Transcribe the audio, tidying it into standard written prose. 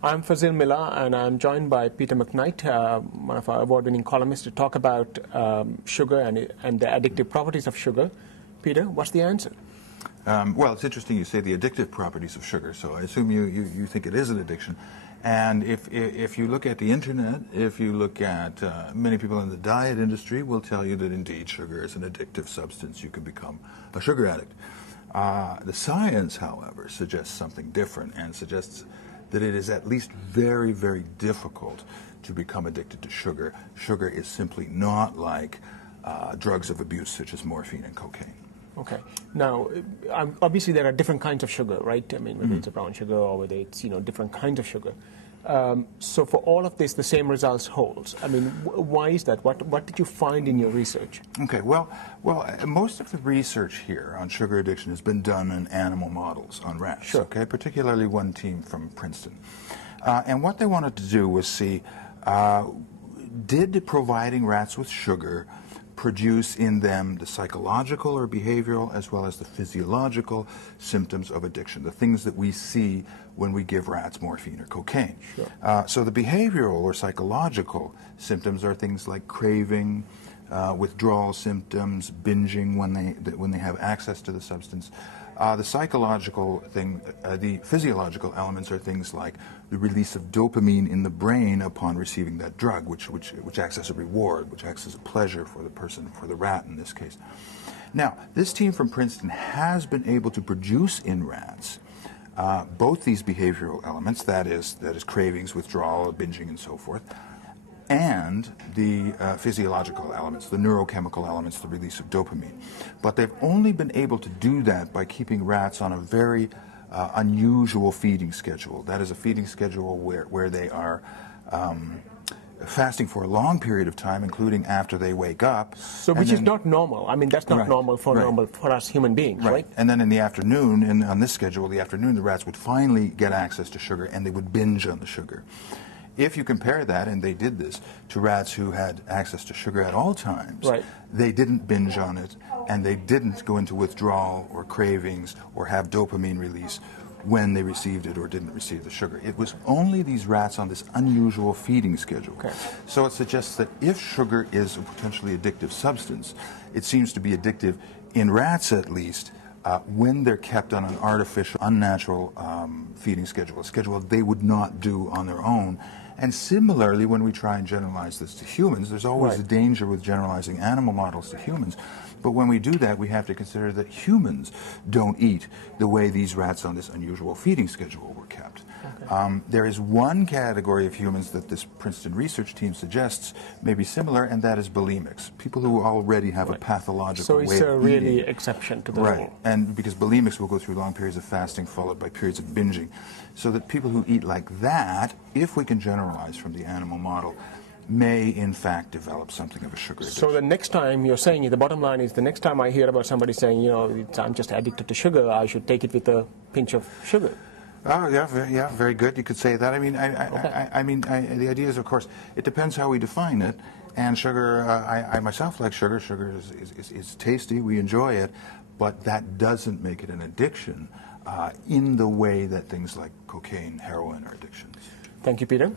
I'm Fazil Mihlar, and I'm joined by Peter McKnight, one of our award-winning columnists, to talk about sugar and the addictive properties of sugar. Peter, what's the answer? Well, it's interesting you say the addictive properties of sugar, so I assume you think it is an addiction. And if you look at the internet, if you look at many people in the diet industry will tell you that indeed sugar is an addictive substance. You can become a sugar addict. The science, however, suggests something different and suggests that it is at least very, very difficult to become addicted to sugar. Sugar is simply not like drugs of abuse such as morphine and cocaine. Okay. Now, obviously there are different kinds of sugar, right? I mean, whether it's a brown sugar or whether it's, different kinds of sugar. So for all of this, the same results holds. I mean, why is that? What did you find in your research? Okay, well, most of the research here on sugar addiction has been done in animal models on rats, sure. Okay, particularly one team from Princeton. And what they wanted to do was see, did providing rats with sugar produce in them the psychological or behavioral as well as the physiological symptoms of addiction, the things that we see when we give rats morphine or cocaine. Sure. So the behavioral or psychological symptoms are things like craving, withdrawal symptoms, binging when they have access to the substance. The psychological thing, the physiological elements are things like the release of dopamine in the brain upon receiving that drug, which acts as a reward, which acts as a pleasure for the person, for the rat in this case. Now, this team from Princeton has been able to produce in rats both these behavioral elements, that is cravings, withdrawal, binging, and so forth, and the physiological elements, the neurochemical elements, the release of dopamine. But they've only been able to do that by keeping rats on a very unusual feeding schedule. That is a feeding schedule where they are fasting for a long period of time, including after they wake up. So which is not normal. I mean, that's not normal for us human beings, right? And then in the afternoon, on this schedule, the afternoon, the rats would finally get access to sugar and they would binge on the sugar. If you compare that, and they did this, to rats who had access to sugar at all times, they didn't binge on it, and they didn't go into withdrawal or cravings or have dopamine release when they received it or didn't receive the sugar. It was only these rats on this unusual feeding schedule. Okay. So it suggests that if sugar is a potentially addictive substance, it seems to be addictive in rats at least, when they're kept on an artificial, unnatural feeding schedule, a schedule they would not do on their own. And similarly, when we try and generalize this to humans, there's always a danger with generalizing animal models to humans. But when we do that, we have to consider that humans don't eat the way these rats on this unusual feeding schedule were kept. Okay. There is one category of humans that this Princeton research team suggests may be similar, and that is bulimics, people who already have a pathological way of eating. So it's a really exception to the rule. And because bulimics will go through long periods of fasting followed by periods of binging. So that people who eat like that, if we can generalize from the animal model, may in fact develop something of a sugar addiction. So the next time you're saying, the bottom line is, the next time I hear about somebody saying, I'm just addicted to sugar, I should take it with a pinch of sugar. Oh, yeah, very good. You could say that. I mean, the idea is, of course, it depends how we define it. And sugar, I myself like sugar. Sugar is tasty. We enjoy it. But that doesn't make it an addiction in the way that things like cocaine, heroin are addictions. Thank you, Peter.